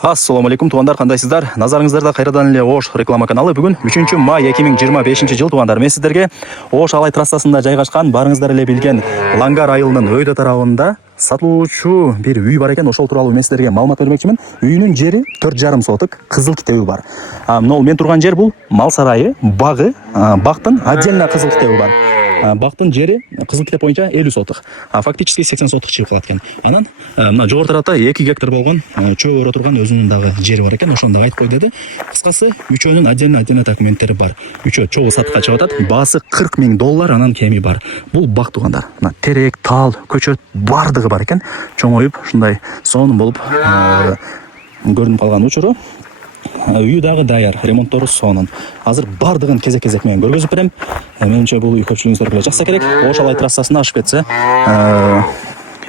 Ассаламу алейкум, туғандар, қандайсыздар? Назарыңыздарда қайрадан эле Ош реклама каналы. Бүгін 3 май 2025 жыл туғандар. Мен сіздерге Ош Алай трассасында жайгашкан, барыңыздар эле билген Лангар айылынын өйдө тарабында сатылуучу бир үй бар экен. Ошол тууралуу мен сіздерге маалымат бермекчимин. Үйүнүн жери 4,5 соток кызыл китеби бар. Мына мен турган жер бул мал сарайы, багы, бактын отдельно кызыл китеби бар. Бактын жери кызыл китеп боюнча 50 соток. Фактически 80 соток чыгып калат экен. Анан мына жогору тарапта 2 гектар болгон чөө өрө турган өзүнүн дагы жери бар экен. Ошону дагы айтып кой деди. Кыскасы, үчөөнүн отдельно документтери бар. Үчөө чогуу сатыкка чыгып атат. Баасы $40,000 анан кеми бар. Бул бак тугандар. Мына терек, тал, көчөт бардыгы бар экен. Чоңоюп ушундай сонун болуп көрүнүп калган учуру. Үйү дагы даяр, ремонттору сонун. Азыр бардыгын кезек менен көргөзүп берем. Менимче бул үй көпчүлүгүңүздөргө эле жакса керек. Ош Алай трассасына ашып кетсе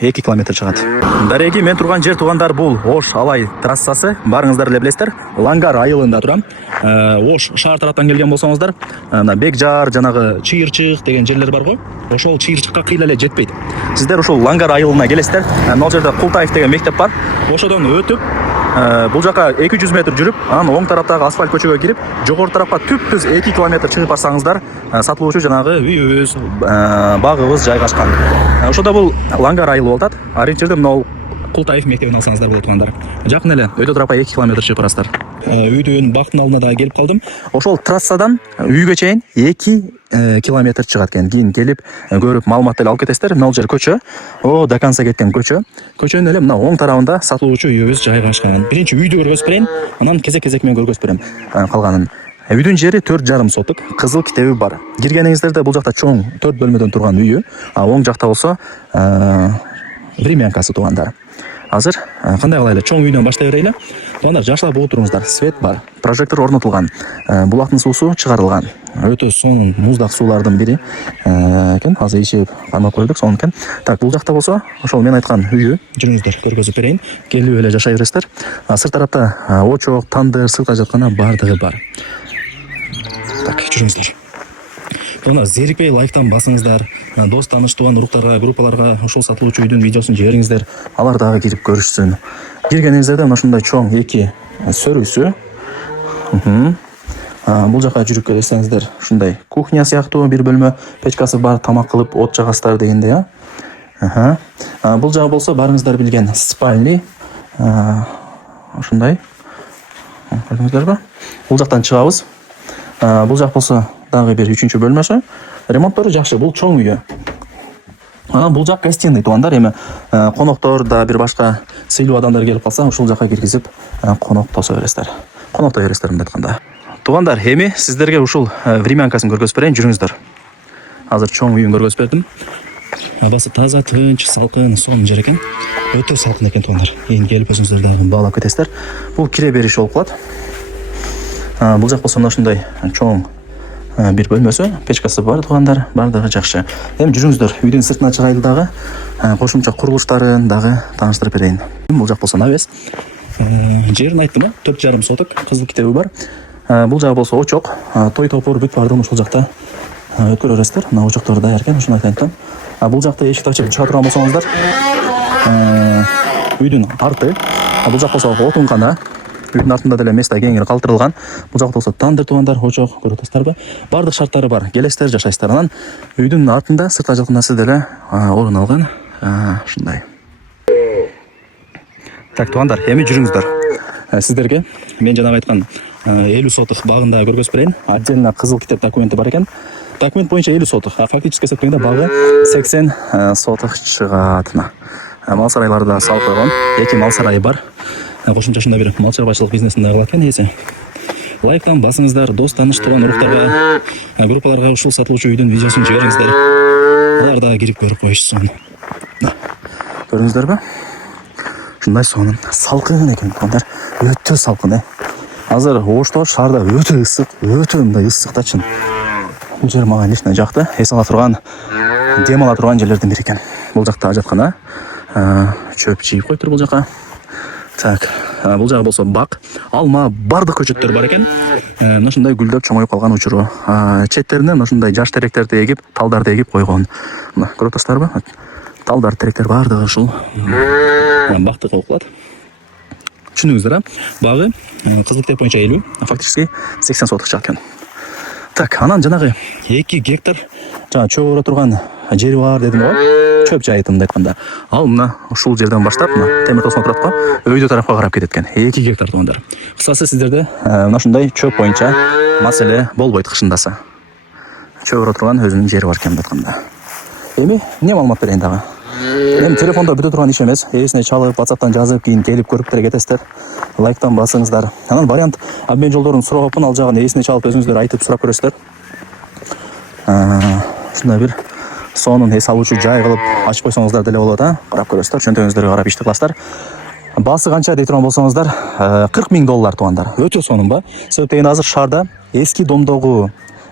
2 километр чыгат. Дареги, мен турган жер тугандар бул Ош Алай трассасы. Барыңыздар эле билесиздер. Лангар айылында турам. Ош шаар тараптан келген болсоңуздар, мына Бекжар, жанагы Чыйырчык деген жерлер бар го. Ошол Чыйырчыкка кыйла эле жетпейт. Сиздер ошол Лангар айылына келесиздер. Могул жерде Култаев деген мектеп бар. Ошодон өтүп бул жака 200 метр жүрүп, анан оң тараптагы асфальт көчөгө кирип, жогору тарапка түппүз 2 километр чыгып барсаңыздар, сатылуучу жанагы үйүбүз, багыбыз жайгашкан. Ошода бул Лангар айылы болуп атат. Ориентирде мына Култаев мектебин алсаңыздар болот тугандар. Жакын эле, өйдө тарапка 2 километр чыгып барасыздар. Үйдүн бактын алдына дагы келип калдым. Ошол трассадан үйгө чейин 2 километр чыгат экен. Кийин келип көрүп маалымат деле алып кетесиздер. Мына жер көчө. До конца кеткен көчө. Көчөнүн эле мына оң тарабында сатылуучу үйүбүз жайгашкан. Биринчи үйдү көргөзүп берейин, анан кезек менен көргөзүп берем калганын. Үйдүн жери 4,5 соток, кызыл китеби бар. Киргениңиздерде бул жакта чоң 4 бөлмөдөн турган үйү, оң жакта болсо времянкасы тугандар. Азыр кандай кылайлы, чоң үйдөн баштай берели. Тугандар, жакшылап угуп туруңуздар. Свет бар, прожектор орнотулган, булактын суусу чыгарылган. Өтө сонун муздак суулардын бири экен. Азыр ичип кармап көрдүк, сонун экен. Так, бул жакта болсо, ошол мен айткан үйү. Жүрүңүздөр, көргөзүп берейин. Келип эле жашай бересиздер. Сырт тарапта очок, тандыр, сыртка жаткана бардыгы бар. Так, жүрүңүздөр. Тугандар, зерикпей лайктан басыңыздар. Дос, тааныш, тууган, уруктарга, группаларга ошол сатылуучу үйдүн видеосун жибериңиздер. Алар дагы кирип көрүшсүн. Киргениңиздерде мына ушундай чоң 2 сөрүүсү. Бул жака жүрүп келсеңиздер, ушундай кухня сыяктуу бир бөлмө, печкасы бар, тамак кылып от жагасыздар дегенде, Бул жагы болсо барыңыздар билген спальни. Ушундай. Көрдүңүздөрбү? Бул жактан чыгабыз. Бул жак болсо дагы бир 3-чү бөлмөсү. Ремонттору жакшы, бул чоң үйү. Анан бул жак гостиный тугандар, эми коноктор да бир башка сыйлуу адамдар келип калса, ушул жака киргизип коноктосо бересиздер. Коноктой бересиздер мындай айтканда. Тугандар, эми сиздерге ушул времянкасын көргөзүп берейин, жүрүңүздөр. Азыр чоң үйүн көргөзүп бердим. Абасы таза, тынч, салкын, сонун жер экен. Өтө салкын экен тугандар. Эми келип өзүңүздөр дагы баалап кетесиздер. Бул кире бериш болуп калат. Бул жак болсо ушундай чоң бир бөлмөсү, печкасы бар тугандар, бардыгы жакшы. Эми жүрүңүздөр, үйдүн сыртына чыгайлы дагы кошумча курулуштарын дагы тааныштырып берейин. Бул жак болсо навес. Жерин айттым, 4,5 соток, кызыл китеби бар. Бул жагы болсо очок, той топур бүт бардыгын ушул жакта өткөрө бересиздер. Мына очоктор даяр экен, ушуну айтайын. Бул жакта эшикти ачып чыга турган болсоңуздар, үйдүн арты. Бул жак болсо отункана. Үйдүн артында деле место кеңири калтырылган. Бул жакта болсо тандыр тугандар, очок, көрүп атасыздарбы? Бардык шарттары бар. Келесиздер, жашайсыздар. Анан үйдүн артында сыртка жакындасы деле орун алган. Ушундай. Так, тугандар, эми жүрүңүздөр. Сиздерге мен жана айткан 50 соток багында көргөзүп берейин. Отдельно кызыл китеп документи бар экен. Документ боюнча 50 соток, фактически эсептегенде багы 80 соток чыгат. Мал сарайларда салып койгон. 2 мал сарайы бар. Кошумча ушундай бир мал чарбачылык бизнесин дагы кылат экен эсе. Лайктан басыңыздар, дос, тааныш, тууган, уруктарга, группаларга ушул сатылуучу үйдүн видеосун жибериңиздер. Алар дагы кирип көрүп коюшсун. Көрдүңүздөрбү? Ушундай сонун, салкын экен тугандар. Өтө салкын. Азыр Ошто шаарда өтө ысык, өтө мындай ысык да чын. Бул жер мага лично жакты. Эс ала турган, дем ала турган жерлердин бири экен. Бул жакта жаткана чөп чийип коюптур бул жака. Так, бул жагы болсо бак, алма, бардык көчөттөр бар экен. Ушундай гүлдөп чоңоюп калган учуру. Четтерине ушундай жаш теректерди эгип, талдарды эгип койгон. Мына көрүп атасыздарбы? Талдар, теректер бардыгы ушул бактык окулат. Түшүндүңүздөр, багы кызылык деп боюнча 50, фактически 80 соток жак экен. Так, анан жанагы 2 гектар жана чөп ора турган жери бар дедим го. Чөп жайытымды айтканда. Ал мына ушул жерден баштап, мына темир тосмо турат го, өйдө тарапка карап кетет экен. 2 гектар туугандар. Кыскасы сиздерде мына ушундай чөп боюнча маселе болбойт кышындасы. Чөп ора турган өзүнүн жери бар экен айтканда. Эми эмне маалымат берейин дагы? Эми телефондо бүтө турган иш эмес. Эсине чалып, WhatsApp'тан жазып, кийин келип көрүп деле кетесиздер. Лайктан басыңыздар. Анан вариант обмен жолдорун сурагапмын, ал жагын эсине чалып өзүңүздөр айтып сурап көрөсүздөр. Ушундай бир сонун эс алуучу жай кылып ачып койсоңуздар деле болот, карап көрөсүздөр, чөнтөгүңүздөргө карап ишти кыласыздар. Баасы канча дей турган болсоңуздар, $40,000 туугандар. Өтө сонун ба. Себеп дегенде азыр шаарда эски домдогу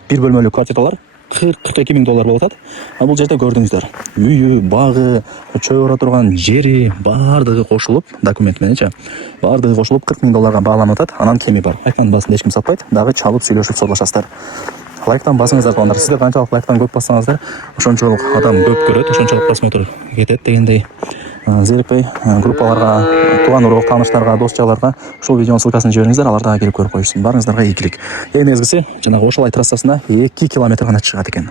бир бөлмөлүк квартиралар $42,000 болуп атат. Бул жерде көрдүңүздөр. Үйү, багы, чөп ора турган жери баардыгы кошулуп, документ мененчи, баардыгы кошулуп $40,000 бааланып атат. Анан кеми бар. Айткандын баасын эч ким сатпайт. Дагы чалып сүйлөшүп соглашасыздар. Лайктан басыңыздар туугандар. Сиздер канчалык лайктан көп бассаңыздар, ошончолук адам көп көрөт, ошончолук просмотр кетет дегендей. Зерикпей группаларга, тууган урук, тааныштарга, дос жайларга ушул видеонун ссылкасын жибериңиздер, алар дагы келип көрүп коюшсын. Барыңыздарга ийгилик. Эң негизгиси жанагы Ош Алай трассасына 2 километр гана чыгат экен.